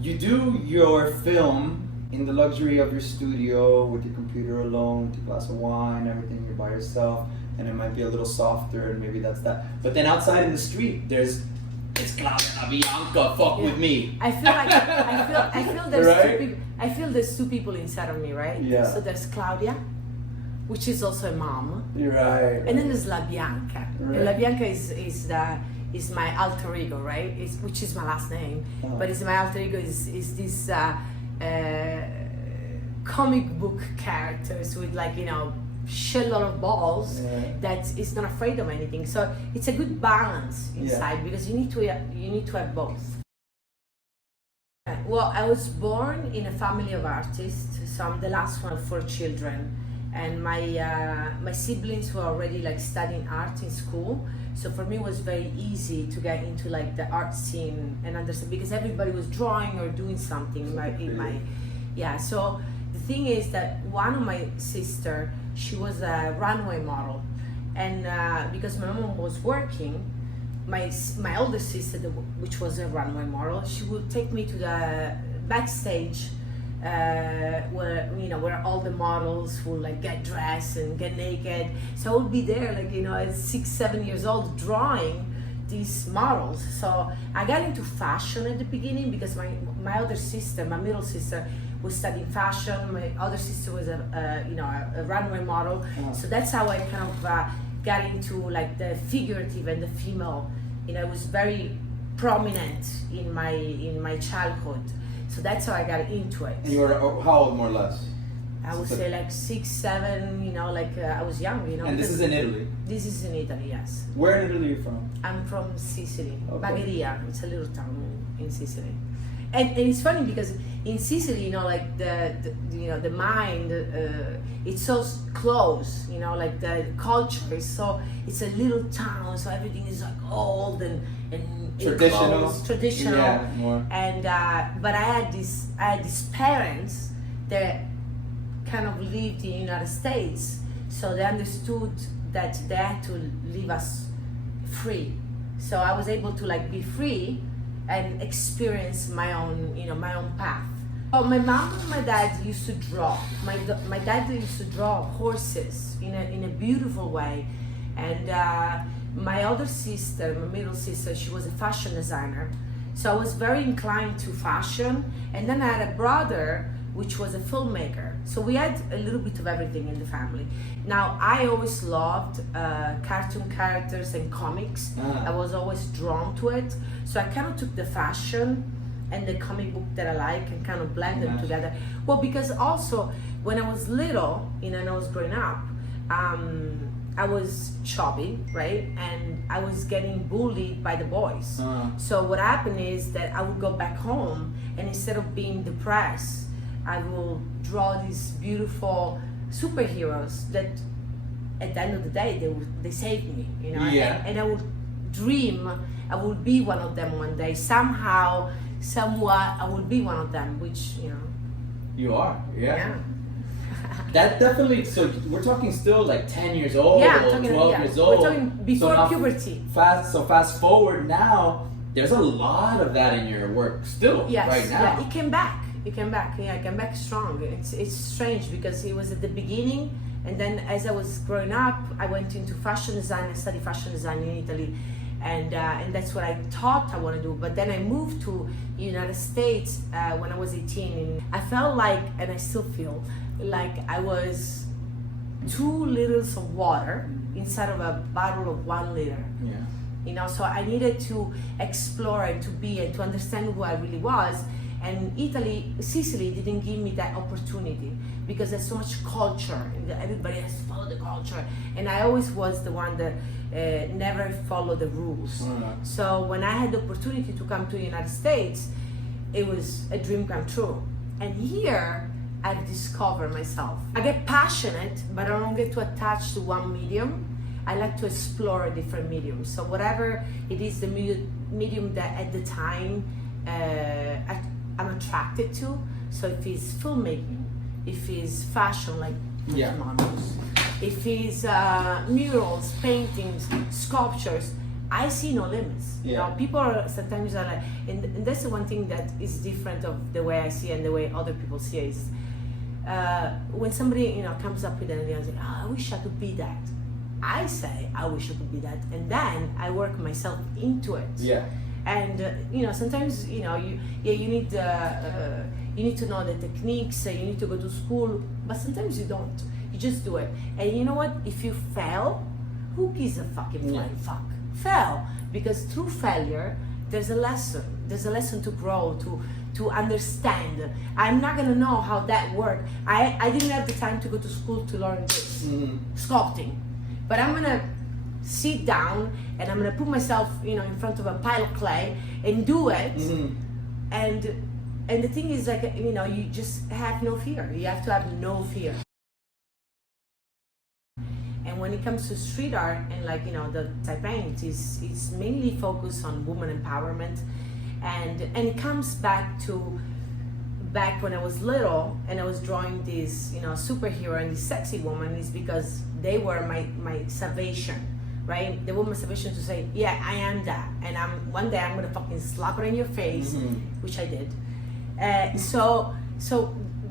you do your film in the luxury of your studio with your computer alone, with your glass of wine, everything, you're by yourself, and it might be a little softer, and maybe that's that. But then outside in the street, it's Claudia Bianca, fuck with me. I feel there's Right? two people. I feel there's two people inside of me, right? Yeah. So there's Claudia, which is also a mom, You're right. and then there's La Bianca. Right. And La Bianca is my alter ego, right? Which is my last name, Uh-huh. but it's my alter ego is this comic book characters with shitload of balls Yeah. that is not afraid of anything. So it's a good balance inside because you need to have both. Well, I was born in a family of artists, so I'm the last one of 4 children, and my siblings were already studying art in school. So for me, it was very easy to get into the art scene and understand because everybody was drawing or doing something yeah. So the thing is that one of my sister, she was a runway model, and because my mom was working, my older sister, which was a runway model, she would take me to the backstage where all the models will get dressed and get naked. So I would be there at 6-7 years old drawing these models. So I got into fashion at the beginning because my other sister, my middle sister, was studying fashion. My other sister was a runway model. So that's how I kind of got into the figurative and the female. It was very prominent in my childhood. So that's how I got into it. And you were how old, more or less? I would say 6, 7. I was young. And this is in Italy. This is in Italy, yes. Where in Italy are you from? I'm from Sicily, Okay. Bagheria. It's a little town in Sicily, and it's funny because in Sicily, the mind, it's so close. The culture is so. It's a little town, so everything is old and Traditional. enclosed, traditional. Yeah, more. And but I had these parents that kind of lived in the United States, so they understood that they had to leave us free. So I was able to be free and experience my own path. Oh, my mom and my dad used to draw. My dad used to draw horses in a beautiful way, and my other sister, my middle sister, she was a fashion designer. So I was very inclined to fashion, and then I had a brother which was a filmmaker. So we had a little bit of everything in the family. Now, I always loved cartoon characters and comics. I was always drawn to it. So I kind of took the fashion and the comic book that I like and kind of blend them together. Well, because also when I was little, and I was growing up, I was chubby, right? And I was getting bullied by the boys. So what happened is that I would go back home, and instead of being depressed, I will draw these beautiful superheroes that at the end of the day they saved me, Yeah. and I would dream I would be one of them one day. Somehow, somewhat, I will be one of them, which You are, yeah. That definitely. So we're talking still 10 years old, Yeah, or 12 years old. We're talking before now puberty. Fast forward now. There's a lot of that in your work still right now. Yeah, it came back. Yeah, it came back strong. It's strange because it was at the beginning, and then as I was growing up, I went into fashion design. I studied fashion design in Italy, and that's what I thought I want to do. But then I moved to United States when I was 18, and I felt like, and I still feel like I was 2 liters of water inside of a bottle of 1 liter. Yeah. So I needed to explore and to be and to understand who I really was. And Sicily didn't give me that opportunity because there's so much culture and everybody has to follow the culture. And I always was the one that never followed the rules. So when I had the opportunity to come to the United States, it was a dream come true. And here, I've discovered myself. I get passionate, but I don't get too attached to one medium. I like to explore different mediums. So whatever it is, the medium that at the time I'm attracted to. So if it's filmmaking, if it's fashion, like models, if it's murals, paintings, sculptures, I see no limits. You know, people are sometimes are like, and that's the one thing that is different of the way I see and the way other people see it. Is when somebody, you know, comes up with an idea and says, "Oh, I wish I could be that." I say, "I wish I could be that," and then I work myself into it. Yeah. And you know, sometimes, you know, you need to know the techniques. You need to go to school, but sometimes you don't. You just do it. And you know what? If you fail, who gives a fucking flying fuck? Fail, because through failure, there's a lesson. There's a lesson to grow, to understand. I'm not gonna know how that worked. I didn't have the time to go to school to learn this sculpting, but I'm gonna sit down and I'm gonna put myself, you know, in front of a pile of clay and do it. And the thing is, like, you know, you just have no fear. You have to have no fear. And when it comes to street art and, like, you know, the I paint it's mainly focused on woman empowerment, and it comes back when I was little and I was drawing this, you know, superhero and this sexy woman, is because they were my salvation, right? They were my salvation to say, yeah, I am that, and one day I'm gonna fucking slap her in your face, which I did. So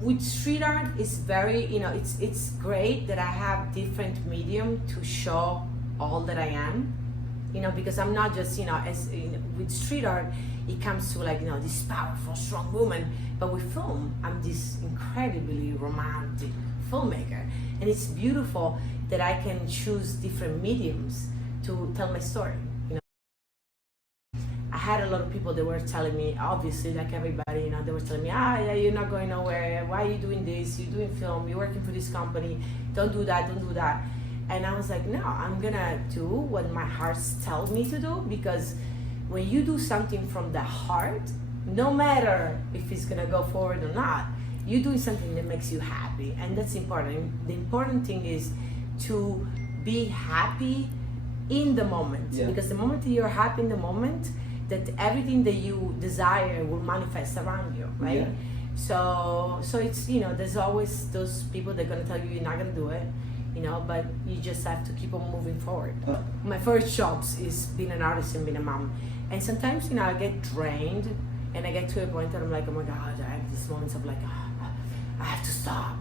with street art, it's very, you know, it's great that I have different medium to show all that I am, you know, because I'm not just, you know, as you know, with street art, it comes to, like, you know, this powerful, strong woman, but with film, I'm this incredibly romantic filmmaker, and it's beautiful that I can choose different mediums to tell my story. I had a lot of people that were telling me, obviously, like everybody, you know, they were telling me, yeah, you're not going nowhere. Why are you doing this? You're doing film. You're working for this company. Don't do that. Don't do that. And I was like, no, I'm gonna do what my heart tells me to do, because when you do something from the heart, no matter if it's gonna go forward or not, you're doing something that makes you happy, and that's important. The important thing is to be happy in the moment, because the moment that you're happy in the moment, that everything that you desire will manifest around you, right? So it's, you know, there's always those people that are gonna tell you you're not gonna do it, you know, but you just have to keep on moving forward. My first jobs is being an artist and being a mom, and sometimes, you know, I get drained, and I get to a point that I'm like, oh my god, I have these moments of like, I have to stop.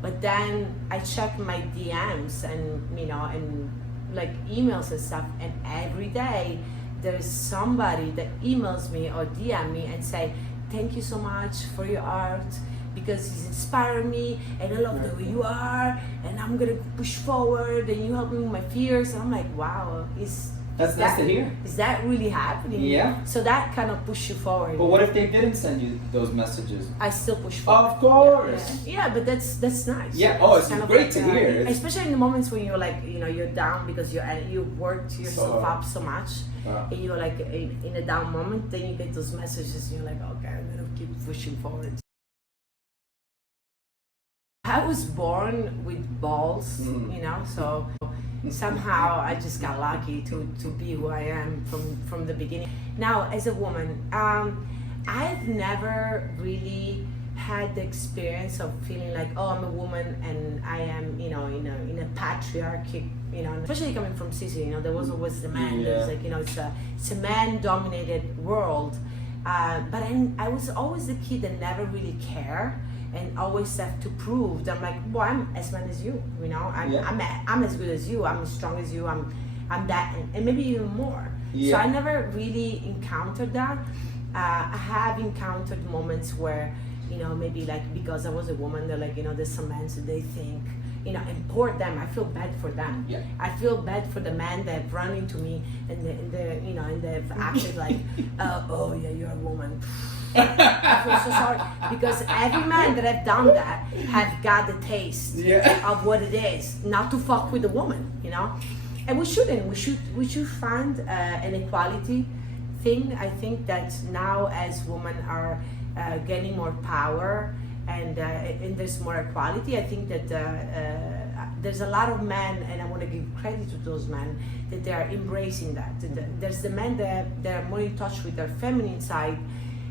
But then I check my DMs and, you know, and like emails and stuff, and every day there's somebody that emails me or DM me and say, thank you so much for your art, because it's inspired me, and I love the way you are, and I'm gonna push forward, and you help me with my fears. And I'm like, wow, that's nice to hear. Is that really happening? Yeah. So that kind of pushes you forward. But what if they didn't send you those messages? I still push forward. Of course. Yeah, but that's nice. Yeah. Oh, it's kind of great like, to hear. Especially in the moments when you're like, you know, you're down because you worked yourself up so much, and you're like in a down moment. Then you get those messages, and you're like, okay, I'm gonna keep pushing forward. I was born with balls, you know, so somehow I just got lucky to be who I am from the beginning. Now, as a woman, I've never really had the experience of feeling like, oh, I'm a woman and I am, you know, in a patriarchy, you know, especially coming from Sicily, you know, there was always the man. There's like, you know, it's a man-dominated world. But I was always the kid that never really cared, and always have to prove that I'm like, well, I'm as man as you, you know, I'm as good as you, I'm as strong as you, I'm that, and maybe even more. So I never really encountered that. I have encountered moments where, you know, maybe like because I was a woman, they're like, you know, there's some men that they think, you know, import them. I feel bad for them. I feel bad for the men that have run into me and they you know, and they've acted like, oh yeah, you're a woman. I feel so sorry, because every man that have done that have got the taste of what it is not to fuck with a woman, you know. And we shouldn't. We should find an equality thing. I think that now as women are gaining more power and there's more equality, I think that there's a lot of men, and I want to give credit to those men, that they are embracing that. There's the men that are more in touch with their feminine side,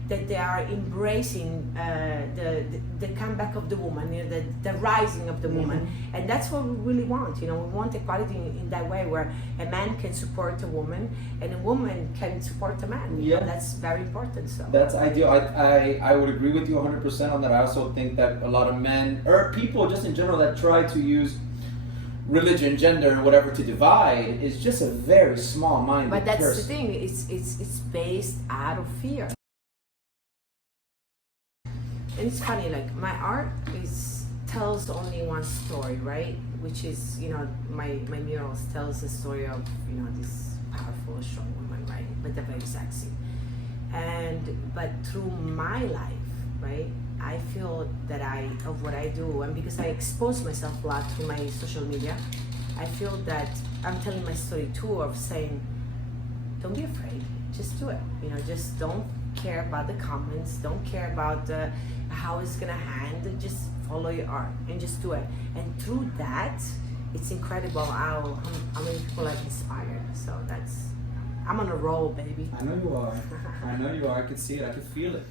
that they are embracing the comeback of the woman, you know, the rising of the woman, and that's what we really want. You know, we want equality in that way, where a man can support a woman and a woman can support a man. You know, that's very important. So that's ideal. I would agree with you 100% on that. I also think that a lot of men or people just in general that try to use religion, gender, and whatever to divide is just a very small-minded But that's person. the thing. It's based out of fear. And it's funny, like my art tells only one story, right? Which is, you know, my murals tells the story of, you know, this powerful, strong woman, right? But they're very sexy. But through my life, right? I feel that of what I do, and because I expose myself a lot through my social media, I feel that I'm telling my story too, of saying, don't be afraid, just do it. You know, just don't care about the comments, don't care about how it's gonna hand, just follow your art and just do it. And through that, it's incredible how many people I've inspired. So I'm on a roll, baby. I know you are. I know you are. I can see it. I can feel it.